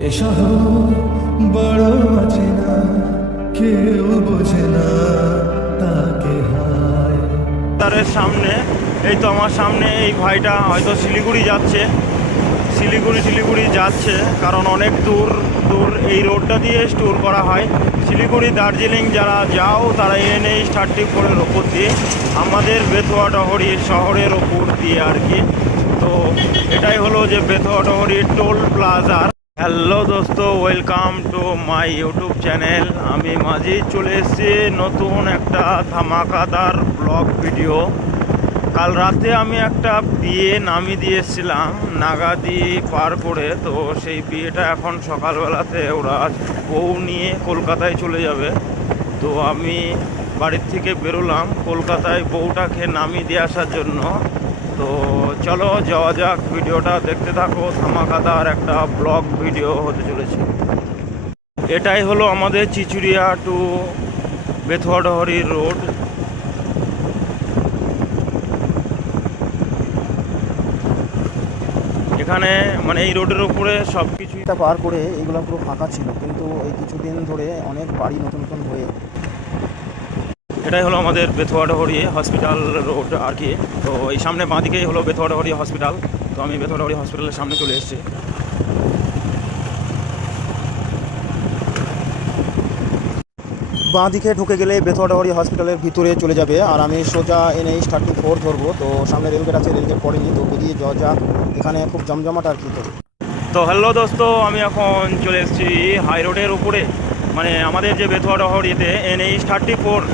এ শহর বড় অচেনা, কেউ বোঝে না তাকে হায়। তারের সামনে এই তো আমার সামনে এই ভাইটা হয়তো শিলিগুড়ি যাচ্ছে, শিলিগুড়ি যাচ্ছে, কারণ অনেক দূর দূর এই রোডটা দিয়ে ট্যুর করা হয়। শিলিগুড়ি দার্জিলিং যারা যাও তারা NH-34-এর ওপর দিয়ে, আমাদের বেথুয়া ডহরি শহরের ওপর দিয়ে আর কি। তো এটাই হলো যে বেথুয়া ডহরি টোল প্লাজার। হ্যালো দোস্ত, welcome to my YouTube channel. আমি মাঝেই চলে এসেছি নতুন একটা ধামাকাদার ব্লগ ভিডিও। কাল রাতে আমি একটা বিয়ে নামিয়ে দিয়েছিলাম নাগাদি পার করে, তো সেই বিয়েটা এখন সকালবেলাতে ওরা বউ নিয়ে কলকাতায় চলে যাবে। তো আমি বাড়ির থেকে বেরোলাম কলকাতায় বউটাকে নামিয়ে দিয়ে আসার জন্য। তো চলো যাওয়া যাক, ভিডিওটা দেখতে থাকো, ধামাকাদার একটা ব্লগ ভিডিও হতে চলেছে। এটাই হলো আমাদের চিচুড়িয়া টু বেথুয়া ডহরি রোড। এখানে মানে এই রোডের উপরে সব কিছুই পার করে এইগুলো পুরো ফাঁকা ছিল, কিন্তু এই কিছুদিন ধরে অনেক বাড়ি নতুন নতুন হয়ে। এটাই হলো আমাদের বেথুয়া ডহরি হসপিটাল রোড আর কি। তো এই সামনে বাঁদিকেই হলো বেথুয়া ডহরি হসপিটাল। তো আমি বেথুয়া ডহরি হসপিটালের সামনে চলে এসেছি। বাঁ দিকে ঢুকে গেলে বেথুয়া ডহরি হসপিটালের ভিতরে চলে যাবে, আর আমি সোজা NH-34 ধরবো। তো সামনে রেলগেট আছে, রেলগেট পড়েনি, তো বেরিয়ে যাওয়া যাক। এখানে খুব জমজমাট আর কি। তো হ্যালো দোস্ত, আমি এখন চলে এসেছি হাই রোডের উপরে, মানে আমাদের যে বেথুয়া ডহরিতে NH-34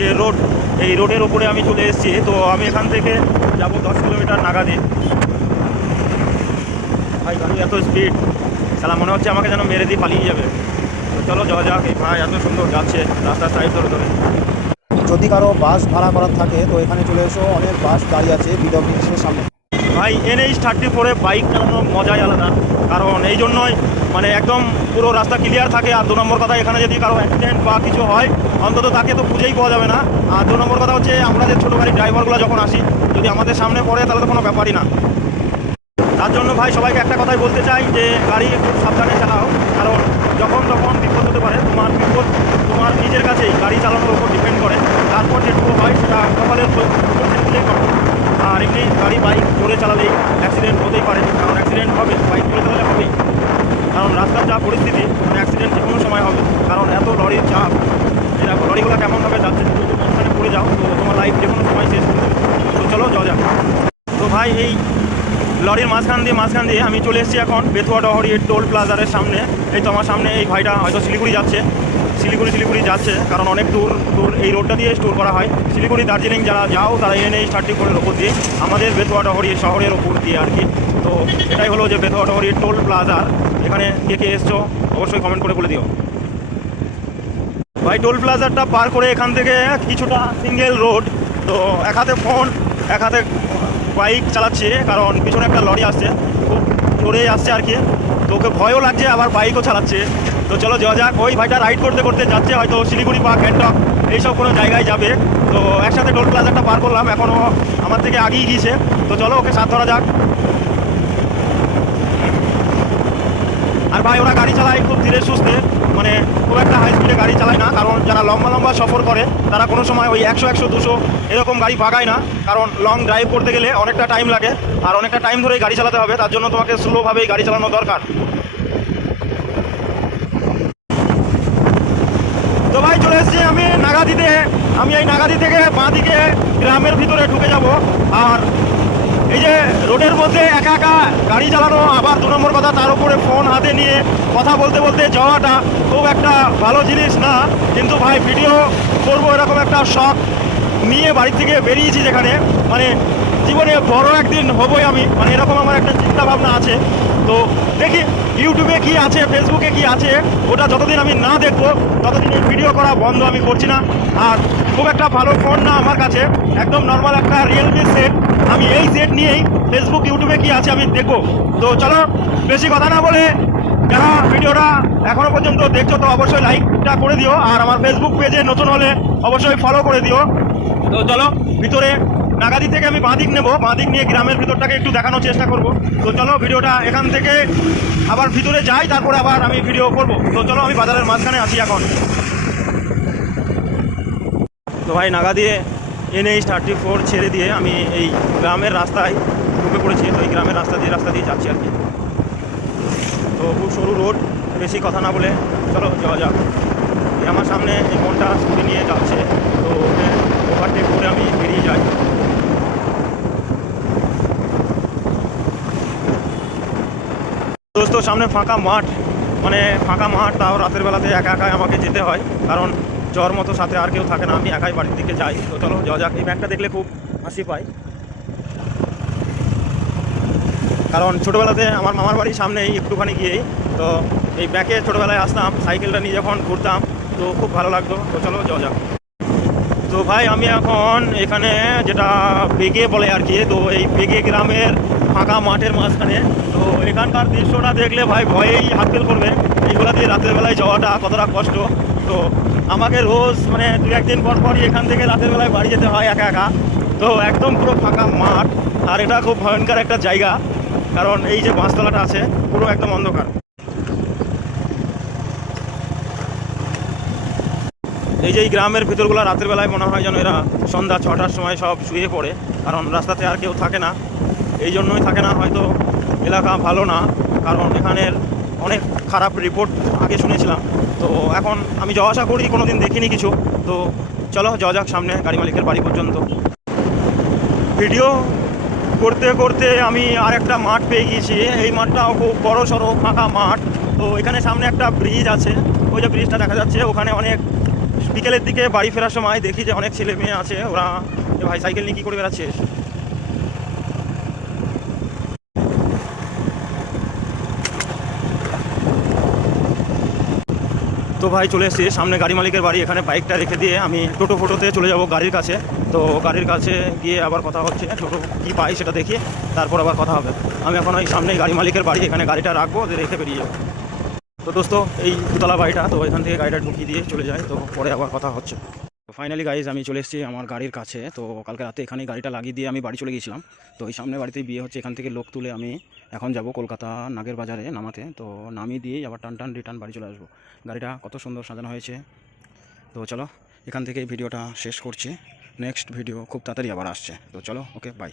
যে রোড, এই রোডের উপরে আমি চলে এসেছি। তো আমি এখান থেকে যাব 10 কিলোমিটার নাগাদে। ভাই গাড়ি এত স্পিড, সালা মনে হচ্ছে আমাকে যেন মেরে দিয়ে পালিয়ে যাবে। তো চলো যাওয়া যাক। এই ভাই এত সুন্দর যাচ্ছে রাস্তার সাইড ধরে ধরে। যদি কারো বাস ভাড়া করার থাকে তো এখানে চলে এসো, অনেক বাস দাঁড়িয়ে আছে BWTC-এর সামনে। ভাই NH-34-এ বাইক চালানোর মজাই আলাদা, কারণ এই জন্যই মানে একদম পুরো রাস্তা ক্লিয়ার থাকে। আর 2 নম্বর কথা, এখানে যদি কারো অ্যাক্সিডেন্ট বা কিছু হয় অন্তত তাকে তো খুঁজেই পাওয়া যাবে না। আর 2 নম্বর কথা হচ্ছে, আমরা যে ছোটো গাড়ির ড্রাইভারগুলো যখন আসি, যদি আমাদের সামনে পড়ে তাহলে তো কোনো ব্যাপারই না। তার জন্য ভাই সবাইকে একটা কথাই বলতে চাই যে গাড়ি খুব সাবধানে চালাও, কারণ যখন তখন বিপদ হতে পারে। তোমার বিপদ তোমার নিজের কাছেই গাড়ি চালানোর উপর ডিপেন্ড করে। তারপর যেটুকু হয় সেটা কপালের উপর দিলেই করো। আর এমনি গাড়ি বাইক জোরে চালালেই অ্যাক্সিডেন্ট হতেই পারে, কারণ অ্যাক্সিডেন্ট হবে, বাইক জোরে চালালে হবেই। কারণ রাস্তার যা পরিস্থিতি, মানে অ্যাক্সিডেন্ট যে কোনো সময় হবে, কারণ এত লরির চাপ। এই দেখো লরিগুলো কেমনভাবে যাচ্ছে, যদি মাঝখানে পড়ে যাও তো তোমার লাইফ যে কোনো সময় শেষ হয়ে যাবে। তো চলো যাওয়া যাক। তো ভাই এই লরির মাঝখান দিয়ে আমি চলে এসেছি এখন বেথুয়া ডহরি টোল প্লাজারের সামনে। এই তো আমার সামনে এই ভাইটা হয়তো শিলিগুড়ি যাচ্ছে, কারণ অনেক দূর এই রোডটা দিয়ে ট্যুর করা হয়। শিলিগুড়ি দার্জিলিং যারা যাও তারা NH-34-এর ওপর দিয়ে, আমাদের বেথুয়া ডহরি শহরের ওপর দিয়ে আর কি। তো এটাই হলো যে বেথুয়া ডহরি টোল প্লাজার। এখানে কে এসছো অবশ্যই কমেন্ট করে বলে দিও। ভাই টোল প্লাজারটা পার করে এখান থেকে কিছুটা সিঙ্গেল রোড। তো এক হাতে ফোন, এক হাতে বাইক চালাচ্ছে, কারণ পিছনে একটা লরি আসছে, খুব জোরে আসছে আর কি। তো ওকে ভয়ও লাগছে, আবার বাইকও চালাচ্ছে। তো চলো যাওয়া যাক। ওই ভাইটা রাইড করতে করতে যাচ্ছে হয়তো শিলিগুড়ি বা গ্যাংটক এইসব কোনো জায়গায় যাবে। তো একসাথে টোল প্লাজারটা পার করলাম, এখনও আমার থেকে আগেই গিয়েছে। তো চলো ওকে সাথ ধরা যাক। আর ভাই ওরা গাড়ি চালায় খুব ধীরে সুস্থে, মানে খুব একটা হাই স্পিডে গাড়ি চালায় না, কারণ যারা লম্বা সফর করে তারা কোনো সময় ওই 100-200 এরকম গাড়ি ভাগায় না, কারণ লং ড্রাইভ করতে গেলে অনেকটা টাইম লাগে, আর অনেকটা টাইম ধরেই গাড়ি চালাতে হবে। তার জন্য তোমাকে স্লোভাবেই গাড়ি চালানো দরকার। তো ভাই চলে এসেছি আমি নাগাদিতে। আমি এই নাগাদি থেকে বাঁ দিকে গ্রামের ভিতরে ঢুকে যাব। আর এই যে রোডের মধ্যে একা একা গাড়ি চালানো, আবার 2 নম্বর কথা তার উপরে ফোন হাতে নিয়ে কথা বলতে বলতে যাওয়াটা খুব একটা ভালো জিনিস না। কিন্তু ভাই ভিডিও করবো এরকম একটা শখ নিয়ে বাড়ি থেকে বেরিয়েছি, যেখানে মানে জীবনে বড় একদিন হবই আমি, মানে এরকম আমার একটা চিন্তা ভাবনা আছে। তো দেখি ইউটিউবে কি আছে, ফেসবুকে কি আছে, ওটা যতদিন আমি না দেখবো ততদিন এই ভিডিও করা বন্ধ আমি করছি না। আর খুব একটা ভালো ফোন না আমার কাছে, একদম নর্মাল একটা রিয়েলমি সেট। আমি এই সেট নিয়েই ফেসবুক ইউটিউবে কি আছে আমি দেখবো। তো চলো বেশি কথা না বলে, যারা ভিডিওটা এখনো পর্যন্ত দেখছো তো অবশ্যই লাইকটা করে দিও, আর আমার ফেসবুক পেজে নতুন হলে অবশ্যই ফলো করে দিও। তো চলো ভিতরে নাগাদি থেকে আমি বাঁ দিক নেবো, বাঁ দিক নিয়ে গ্রামের ভিতরটাকে একটু দেখানোর চেষ্টা করব। তো চলো ভিডিওটা এখান থেকে আবার ভিতরে যাই, তারপরে আবার আমি ভিডিও করব। তো চলো আমি বাজারের মাঝখানে আছি এখন। তো ভাই নাগাদি NH-34 ছেড়ে দিয়ে আমি এই গ্রামের রাস্তায় ঢুকে পড়েছি। তো এই গ্রামের রাস্তা দিয়ে যাচ্ছি আর কি। তো খুব সরু রোড, বেশি কথা না বলে চলো যাওয়া যাক। আমার সামনে এই মনটা স্কুটি নিয়ে যাচ্ছে, তো ওকে ওভারটেক করে আমি বেরিয়ে যাই। দোস্ত সামনে ফাঁকা মাঠ, মানে ফাঁকা মাঠ, তাও রাতের বেলাতে একা একাই আমাকে যেতে হয়, কারণ জ্বর মতো সাথে আর কেউ থাকে না, আমি একাই বাড়ির দিকে যাই। তো চলো যাওয়া যাক। এই ব্যাগটা দেখলে খুব হাসি পাই, কারণ ছোটোবেলাতে আমার মামার বাড়ির সামনেই একটুখানি গিয়েই তো এই ব্যাগে ছোটোবেলায় আসতাম, সাইকেলটা নিয়ে যখন ঘুরতাম তো খুব ভালো লাগতো। তো চলো যাওয়া যাক। তো ভাই আমি এখন এখানে যেটা বেগে বলে আর কি, তো এই বেগে গ্রামের ফাঁকা মাঠের মাঝখানে। তো এখানকার দৃশ্যটা দেখলে ভাই ভয়েই হাত ফেল করবে, এইগুলা দিয়ে রাতের বেলায় যাওয়াটা কতটা কষ্ট। তো আমাকে রোজ মানে 2-1 দিন পর পরই এখান থেকে রাতের বেলায় বাড়ি যেতে হয় একা একা। তো একদম পুরো ফাঁকা মাঠ, আর এটা খুব ভয়ঙ্কর একটা জায়গা, কারণ এই যে বাঁশতলাটা আছে পুরো একদম অন্ধকার। এই যে এই গ্রামের ভিতরগুলো রাতের বেলায় মনে হয় যেন এরা সন্ধ্যা 6টার সময় সব শুয়ে পড়ে, কারণ রাস্তাতে আর কেউ থাকে না। এই জন্যই থাকে না, হয়তো এলাকা ভালো না, কারণ এখানের অনেক খারাপ রিপোর্ট আগে শুনেছিলাম। তো এখন আমি যাওয়া আসা করি, কোনো দিন দেখিনি কিছু। তো চলো যাওয়া যাক সামনে গাড়ি মালিকের বাড়ি পর্যন্ত। ভিডিও করতে করতে আমি আর একটা মাঠ পেয়ে গিয়েছি। এই মাঠটাও খুব বড় সড়ো ফাঁকা মাঠ। তো এখানে সামনে একটা ব্রিজ আছে, ওই যে ব্রিজটা দেখা যাচ্ছে, ওখানে অনেক বিকেলের দিকে বাড়ি ফেরার সময় দেখি যে অনেক ছেলে মেয়ে আছে, ওরা ভাই সাইকেল নিয়ে কী করে বেড়াচ্ছে। তো ভাই চলে এসেছি সামনে গাড়ি মালিকের বাড়ি। এখানে বাইকটা রেখে দিয়ে আমি টোটোতে চলে যাব গাড়ির কাছে। তো গাড়ির কাছে গিয়ে আবার কথা হচ্ছে, টোটো কী পাই সেটা দেখি, তারপর আবার কথা হবে। আমি এখন ওই সামনেই গাড়ি মালিকের বাড়ি, এখানে গাড়িটা রাখবো, রেখে বেরিয়ে যাবো। তো দোস্ত এই দুতলা বাড়িটা, তো এখান থেকে গাড়িটা ঢুকিয়ে দিয়ে চলে যায়, তো পরে আবার কথা হচ্ছে। তো ফাইনালি গাইজ আমি চলে এসেছি আমার গাড়ির কাছে। তো কালকে রাতে এখানেই গাড়িটা লাগিয়ে দিয়ে আমি বাড়ি চলে গিয়েছিলাম। তো এই সামনে বাড়িতেই বিয়ে হচ্ছে, এখান থেকে লোক তুলে আমি এখন যাব কলকাতা নাগের বাজারে নামাতে। তো নামিয়ে দিয়েই আবার টান রিটার্ন বাড়ি চলে আসবো। গাড়িটা কত সুন্দর সাজানো হয়েছে। তো চলো এখান থেকে ভিডিওটা শেষ করছি, নেক্সট ভিডিও খুব তাড়াতাড়ি আবার আসছে। তো চলো, ওকে বাই।